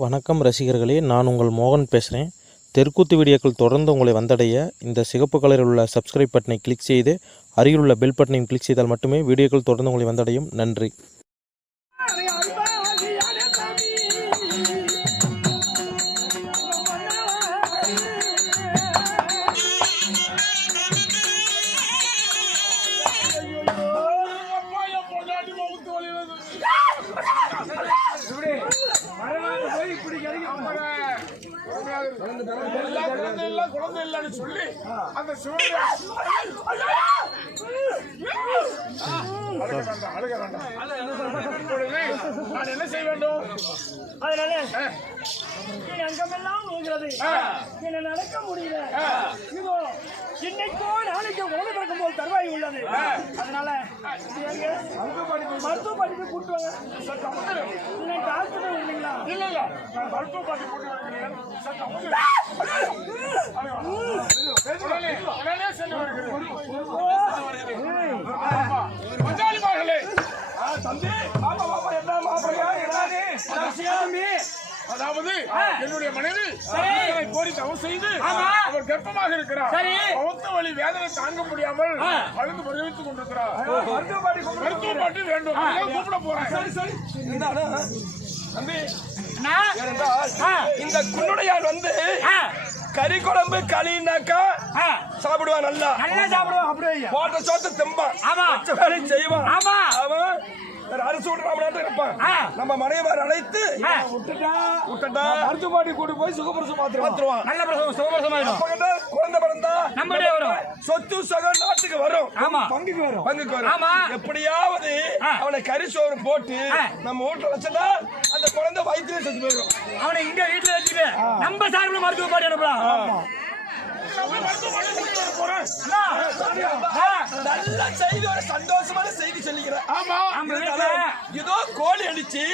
வணக்கம் ரசிகர்களே, நான் உங்கள் மோகன் பேசுகிறேன். தெருக்கூத்து வீடியோக்கள் தொடர்ந்து உங்களை வந்தடைய இந்த சிகப்பு கலரில் உள்ள சப்ஸ்கிரைப் பட்டனை கிளிக் செய்து அருகில் உள்ள பெல் பட்டனையும் கிளிக் செய்தால் மட்டுமே வீடியோக்கள் தொடர்ந்து உங்களை வந்தடையும். நன்றி. சொல்லி அந்த நான் என்ன செய்ய வேண்டும்? அதனால அங்கமெல்லாம் நோகிறது, என்ன நடக்க முடியல. இதோ இன்னைக்கோ நாளைக்கோ உணவு பிறக்கும் போது தருவாய் உள்ளது. அதனால மருத்துவ படிப்பு கூட்டு வாங்க. டாக்டர் இல்லைங்களா? இல்ல இல்ல, நான் மருத்துவ படிப்பு கூட்டு வருகிறேன். அதாவது என்னுடைய மனைவி கோரி தவம் செய்து அவர் கர்ப்பமாக இருக்கிறார். பௌத்த வழி வேதனை தாங்க முடியாமல் மருந்து தெரிவித்துக் கொண்டிருக்கிறார். மருத்துவ பாட்டு வேண்டும், கூப்பிட போறேன். தம்பி, இந்த குன்னுடையார் வந்து கறி குழம்பு களினாக்கா சாப்பிடுவான், நல்லா சாப்பிடுவான். அப்படியே போட்ட சோத்து திம்பான், செய்வான். அவன் நம்ம மனைவர் அழைத்து விட்டுட்டா மருத்துவ பாட்டி கூட்டி போய் சுகப்பிரசவம் பார்த்துருவான். நல்ல பிரசவம், சுகப்பிரசவம். குழந்தை பிறந்தா சொத்து சகம் நாட்டுக்கு வரும், பங்குக்கு வரும். எப்படியாவது அவனை கரிசோறு போட்டு நம்ம வீட்டுல வச்சதா அந்த குழந்தை வயிற்றுல செத்து போயிடும். அவனை இங்க வீட்டுல வச்சுட்டு நம்ம சார்பில் மருத்துவ பாட்டி அனுப்பலாம். நல்ல செய்தி, ஒரு சந்தோஷமான செய்தி சொல்லிக்கிறேன். ஏதோ கோழி அடிச்சு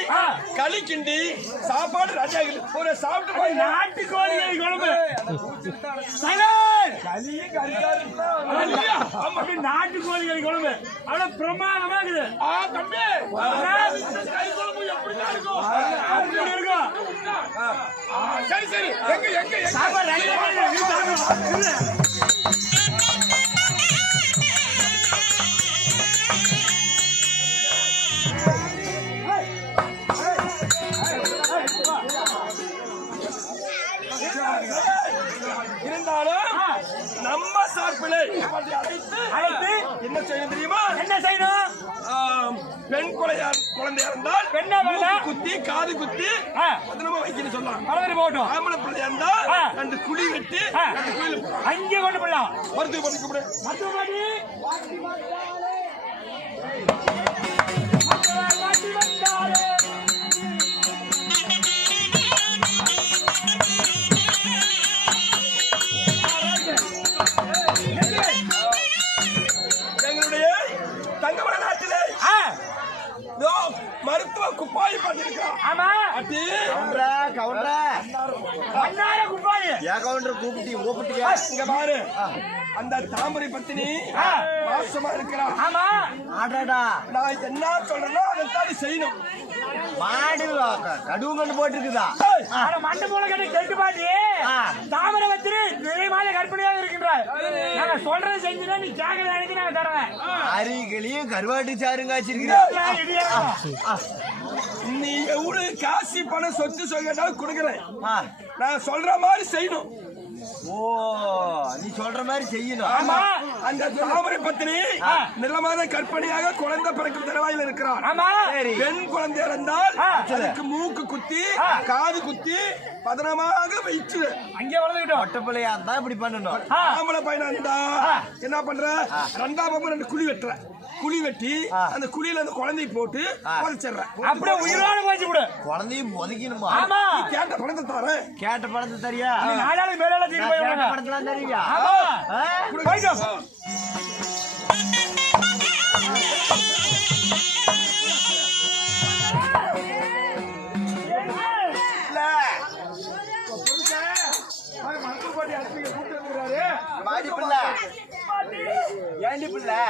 களி கிண்டி சாப்பாடு ராஜா ஒரு சாப்பிட்டு நாட்டு கோழி குழம்பு நாட்டு கோழி குழம்பு அவ்வளவு பிரமாதமா இருக்குது. தம்பி, எப்படிதான் இருக்கும்? சரி சரி, இருந்தாலும் நம்ம சார்பிலை அழைத்து என்ன செய்யணும் தெரியுமா? என்ன செய்யணும்? பெண் குழந்தையா இருந்தால் பெண்ணா குத்தி காது குத்தி நம்ம வைக்கணும் சொல்லலாம். போட்டோம். ஆம்பளை பிள்ளையா இருந்தா 2 குழி வெட்டி அங்கே கொண்டு போடலாம். மருத்துவ பண்ணி கூப்பிடு. மருத்துவ பண்ணி மருத்துவ குப்பாய் பண்ணிருக்கான். இங்க பாரு, அந்த தாமரை பத்தினி மாசமா இருக்கிறான். நான் என்ன சொல்றேன்னா அதை செய்யணும். மாடு கடுவு போட்டுருக்குதா? மண்டு மூல கேட்டு பாட்டி தாமரை வச்சிரு நிறைய கற்பனையாக இருக்கின்றாய். நாங்க சொல்றது செஞ்சுனா நீ கேட்கறது அன்னைக்கு நாங்க தரேன். அரிகளையும் கருவாட்டு சாருங்க வச்சிருக்கீங்க. நீ எவ்வளவு காசி பணம் சொத்து சொல்லிட்டாலும் கொடுக்குறேன். நான் சொல்ற மாதிரி செய்யணும். ஓ, நீ சொல்ற மாதிரி செய்யணும். ஆமா, அந்த தாமரை பத்தினி நிலமான கற்பனையாக குழந்தை பிறக்கும் தருவாயில் இருக்கிறார். பெண் குழந்தை இருந்தால் அதுக்கு மூக்கு குத்தி காது குத்தி பதனமாக வைத்து அங்கே வளர்ந்துக்கிட்டோம். ஒட்ட பிள்ளையா இருந்தா இப்படி பண்ணணும். ஆம்பளை பையனா இருந்தா என்ன பண்ற? 2 குழி வெட்டுற, குழி வெட்டி அந்த குழியில அந்த குழந்தையை போட்டு புதைச்சிடுற. அப்படியே உயிரோட போச்சு கூட குழந்தையும் புதைக்கணுமா? ஆமா, கேட்ட பணத்தை தர, கேட்ட பணத்தை தரியா? நாளாளுக்கு மேலால தீர்ப்பு பணத்தெல்லாம் தருவியா? ஏண்டி பிள்ளை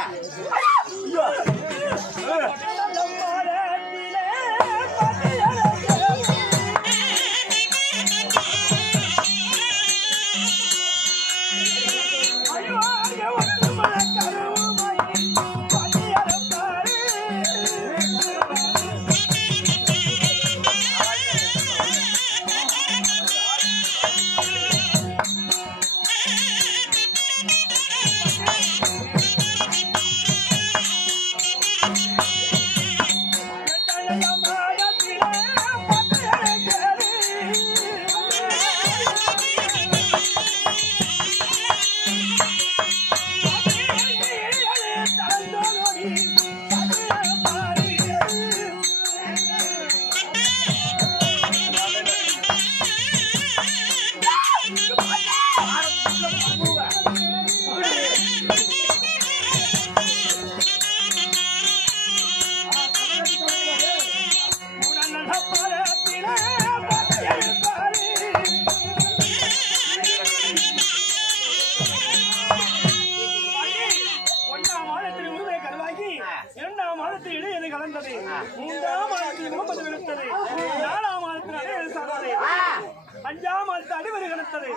5ஆம் மாதத்து அடிவரு கணத்தது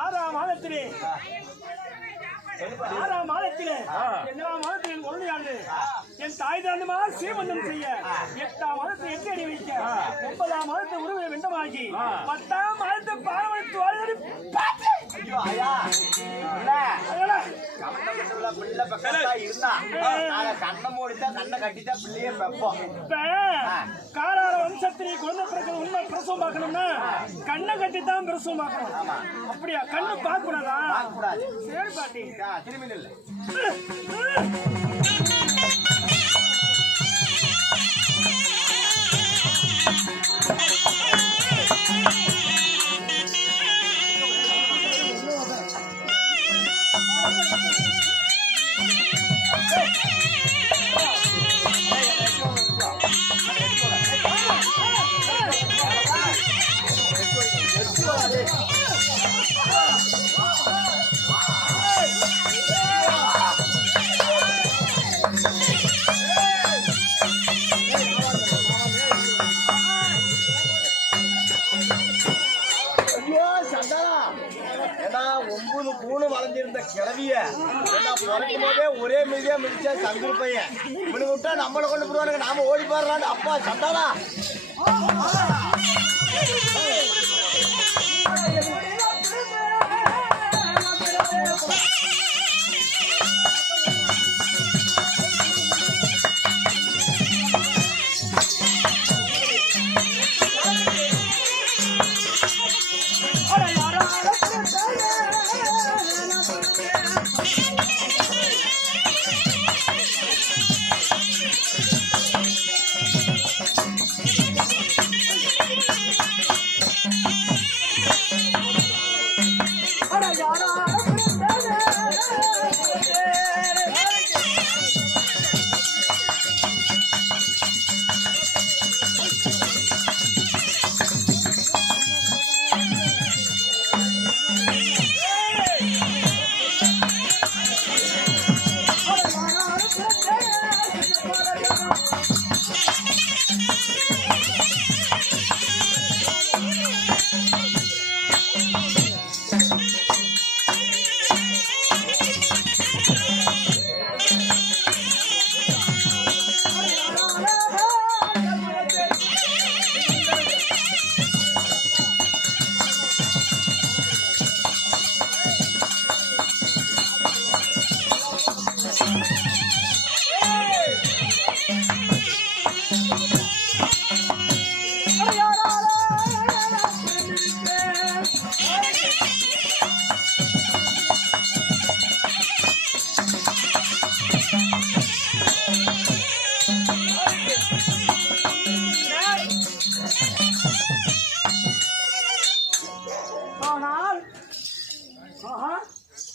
6ஆம் மாதத்திலே 6ஆம் மாதத்திலே 7ஆம் மாதத்தில் என் குழந்தையானது என் தாய் தந்தமா சீமந்தம் செய்ய 8ஆம் மாதத்தில் 8 அடி வைக்க 9ஆம் மாதத்தை உருவை வெண்டமாகி 10ஆம் மாதத்தை பாரவழித்து வாழ்ந்தது பிள்ளை பக்கத்தா இருந்தா கண்ணை மூடிதான் கண்ணை கட்டிதான் பிள்ளையே பெப்போம். காரார வம்சத்திலே குழந்தை பிறகு உண்மை பிரசவம் பார்க்கணும்னா கண்ணை கட்டித்தான் பிரசவம் பார்க்கணும். அப்படியா? கண்ணு பார்க்க கூடாதா? சரி பாட்டி, திரும்பி நில்லு. ஏன்னா 9 கூணு வளைஞ்சிருந்த கிளவிய பிறக்கும் போதே ஒரே மீதியா மிதிச்சா சந்தூர் பையன் இப்படி விட்டா நம்மளை கொண்டு போடுவானுங்க, நாம ஓடி போடுறான்னு அப்பா சந்தானா.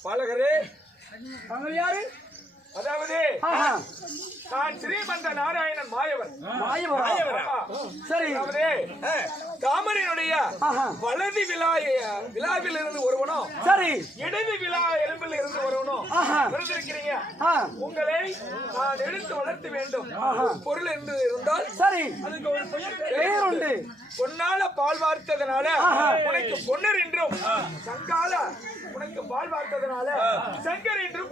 பாலகரே, தாங்கள் யாரு? அதாவது நான் ஸ்ரீமந்த நாராயணன் மாயவர். சரி, அதாவது தாமரையினுடைய வலது விழாவில் இருந்து ஒருவனும் சரி, இடது விழா எலும்பில் இருந்து ஒருவனும் பிறந்திருக்கிறீங்க. உங்களை நான் எடுத்து வளர்த்த வேண்டும். பொருள் என்று இருந்தால் சரி, அதுக்கு ஒரு பெயர் உண்டு. பொன்னால பால் வார்த்ததுனால உனக்கு பொன்னர் என்றும், சங்கால உனக்கு பால் வார்த்ததுனால சங்கர் என்றும்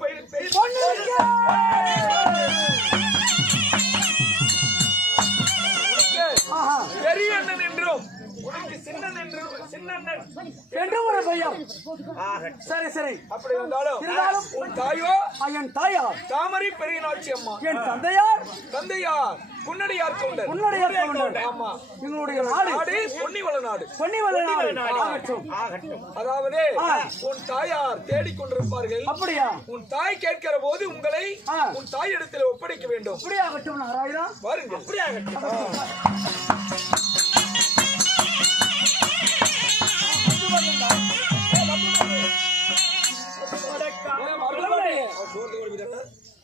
பெரிய அண்ணன் என்றும் உனக்கு சின்னன் என்றும் சின்னண்ணன் என்று ஒரு பெயர். சரி சரி, அப்படி இருந்தாலும் உன் தாயோ என் தாயார் தாமரை பெரிய நாட்சி அம்மா. என் தந்தையார் தந்தையார் புன்னடியார் கவுண்டர். புன்னடியார் கவுண்டர். ஆமா, எங்களுடைய நாடு பொன்னிவள நாடு. பொன்னிவள நாடு. அதாவது உன் தாயார் தேடிக்கொண்டிருப்பார்கள். அப்படியா? உன் தாய் கேட்கிற போது உங்களை உன் தாய் இடத்தில் ஒப்படைக்க வேண்டும். அப்படியாகட்டும் நாராயணா. பாருங்க, அப்படியாகட்டும்.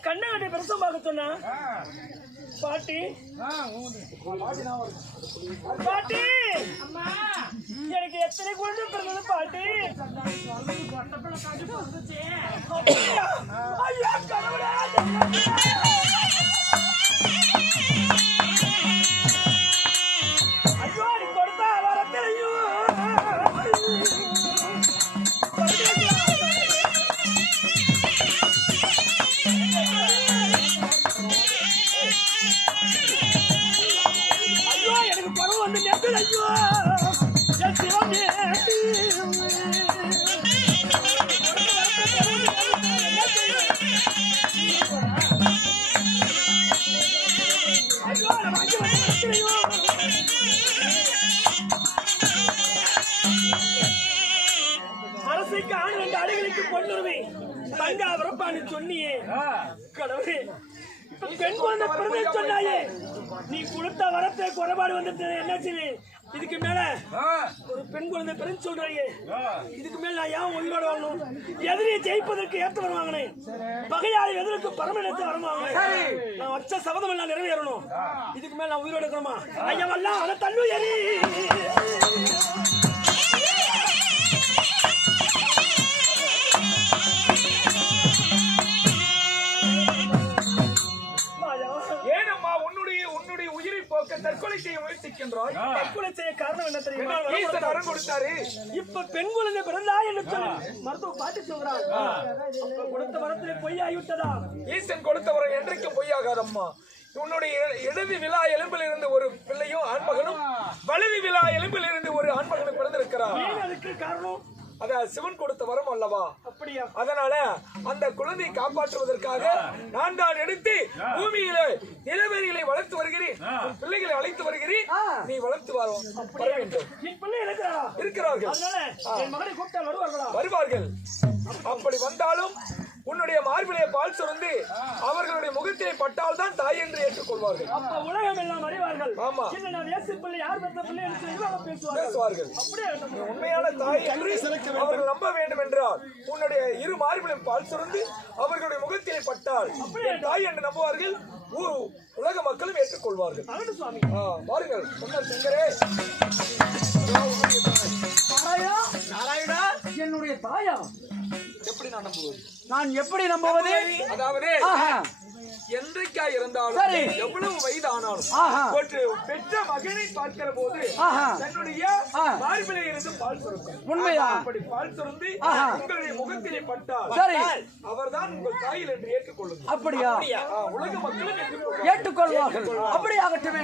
கண்ணகட்டை பிரசவமாக சொன்னா பாட்டி, பாட்டி எனக்கு எத்தனை குழந்தை பிறந்தது பாட்டி? ஐயா கடவுளே, ஐயோ நீ கொடுத்தா வரத்திலையும் எனக்கு பொண்ணுரிமை தங்கா வரப்பான்னு சொன்னியே கடவுளே, இப்ப பெண் குழந்தை பிறந்த சொன்னாயே, நீ கொடுத்த வரத்தை குறைபாடு வந்துட்டு என்ன செய்வேன்? இதுக்கு மேல ஒரு பெண் குழந்தை பிறந்து சொல்றாயே, இதுக்கு மேல நான் ஏன் உயிரோட வாழணும்? எதிரியை ஜெயிப்பதற்கு ஏற்ற வருவாங்கினேன், பகையாளி எதிர்க்கு பரமனத்தை வருவாங்க. நான் வச்ச சபதம் எல்லாம் நிறைவேறணும். இதுக்கு மேல நான் உயிரோட இருக்கணுமா? ஐயா வரலாம், அதை தள்ளு எரி. ஏனம்மா உன்னுடைய உயிரை போக்க தற்கொலை செய்ய முயற்சிக்கின்றாய்? தற்கொலை செய்ய காரணம் என்ன தெரியுமா? ஈசன் வரம் கொடுத்தாரு. இப்ப பெண் குழந்தை பிறந்தா என்று சொல்லி மருத்துவ பாட்டு சொல்றான். கொடுத்த வரத்திலே பொய் ஆகிவிட்டதா? ஈசன் கொடுத்த வரம் என்றைக்கும் பொய்யாகாதம்மா. உன்னுடைய இடது விழா எலும்பில் இருந்து ஒரு பிள்ளையும் ஆண்மகனும், வலது விழா எலும்பில் இருந்து ஒரு ஆண்மகனும் பிறந்திருக்கிறார். அதுக்கு காரணம் அத சிவன் கொடுத்த வரம் அல்லவா? அப்படியா? அதனால அந்த குழந்தையை காப்பாற்றுவதற்காக நான் தான் எடுத்து பூமியிலே நிலவெளிகளை வளர்த்து வருகிறேன். உன் பிள்ளைகளை அழைத்து வருகிறேன். நீ வளர்த்து வர வேண்டும். என் பிள்ளை இருக்கிறார்கள். அதனால என் மகனை கூப்பிட்டால் வருவார்களா? வருவார்கள். அப்படி வந்தாலும் உன்னுடைய மார்பிலே பால் சுரந்து அவர்களுடைய முகத்திலே பட்டால் தான் தாய் என்று ஏற்றுக்கொள்வார்கள். அப்ப உலகம் எல்லாம் அறிவார்கள். ஆமா, பிள்ளை யார் பெற்ற பிள்ளை என்று பேசுவார்கள். உண்மையான தாய் என்று அவர்கள் நம்ப வேண்டும் என்றால் உன்னுடைய இரு மார்பிலும் பால் சுரந்து அவர்களுடைய முகத்திலே பட்டால் தாய் என்று நம்புவார்கள். உலக மக்களும் ஏற்றுக்கொள்வார்கள். பாருங்கள் சொன்னார் சங்கரே. நாராயணா, என்னுடைய தாயா எப்படி நான் நம்புவது? நான் எப்படி நம்புவது? அதாவது என்றைக்கா இருந்தாலும் எவ்வளவு வயதானாலும் பெற்ற மகனை பார்க்கிற போது தன்னுடைய மார்பிலே இருந்து பால் சுரக்கும். உண்மைதான். அப்படி பால் சுரந்து உங்களுடைய முகத்திலே பட்டால் அவர்தான் உங்கள் தாயில் என்று ஏற்றுக்கொள்ளும். அப்படியா? உலக மக்களும் ஏற்றுக்கொள்வார்கள். அப்படியாகட்டுமே.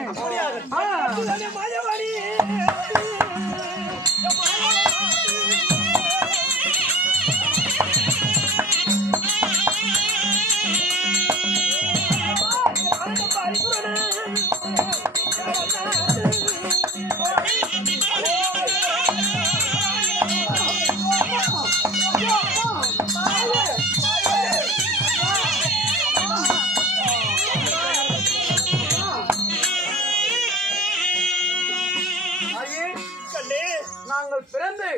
நாங்கள் பிறந்து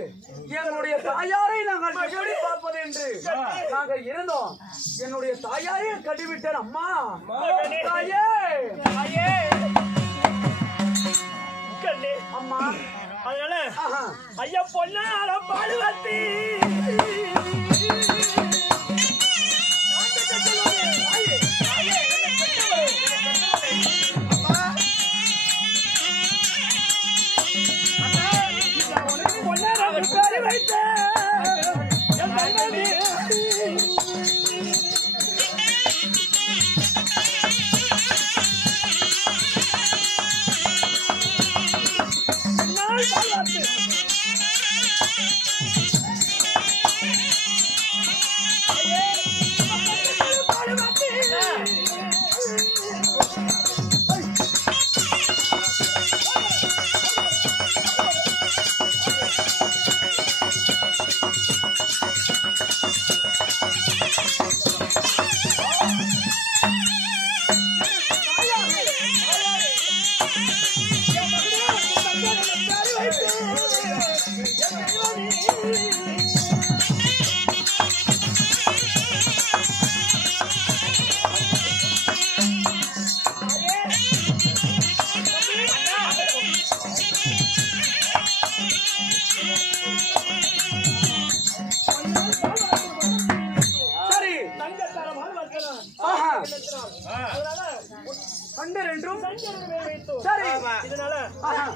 எங்களுடைய தாயாரை நாங்கள் எப்படி பார்ப்பது என்று நாங்கள் இருந்தோம். என்னுடைய தாயாரை கட்டிவிட்டேன். அம்மா தாயே, அம்மா. அதனால ஐயா பொண்ணால பாடுவாத்தி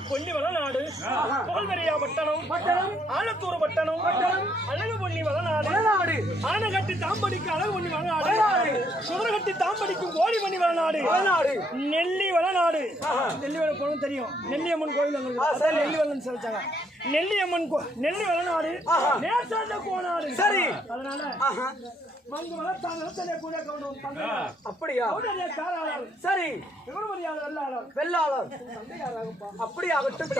பொன்னி வளநாடு, கோல்வெறியா பட்டணம், ஆலத்தூர் பட்டணம், அழகு பொன்னி வளநாடு, ஆனகட்டி தாம்படிக்கு அழகு பொன்னி வளநாடு, சுதரகட்டி தாம்படிக்கும் கோழி பொன்னி வளநாடு, நெல்லி வளநாடு. நெல்லி வளம் தெரியும், நெல்லியம்மன் கோயில் நெல்லி வளம் சொல்லிச்சாங்க. நெல்லியம்மன் நெல்லி வளநாடு, நேசாந்த கோநாடு. சரி, அதனால மங்கு வளர்த்தாங்க கூட கவுண்டர். அப்படியா? சரி, வெள்ளாளர். அப்படியாகட்டும்.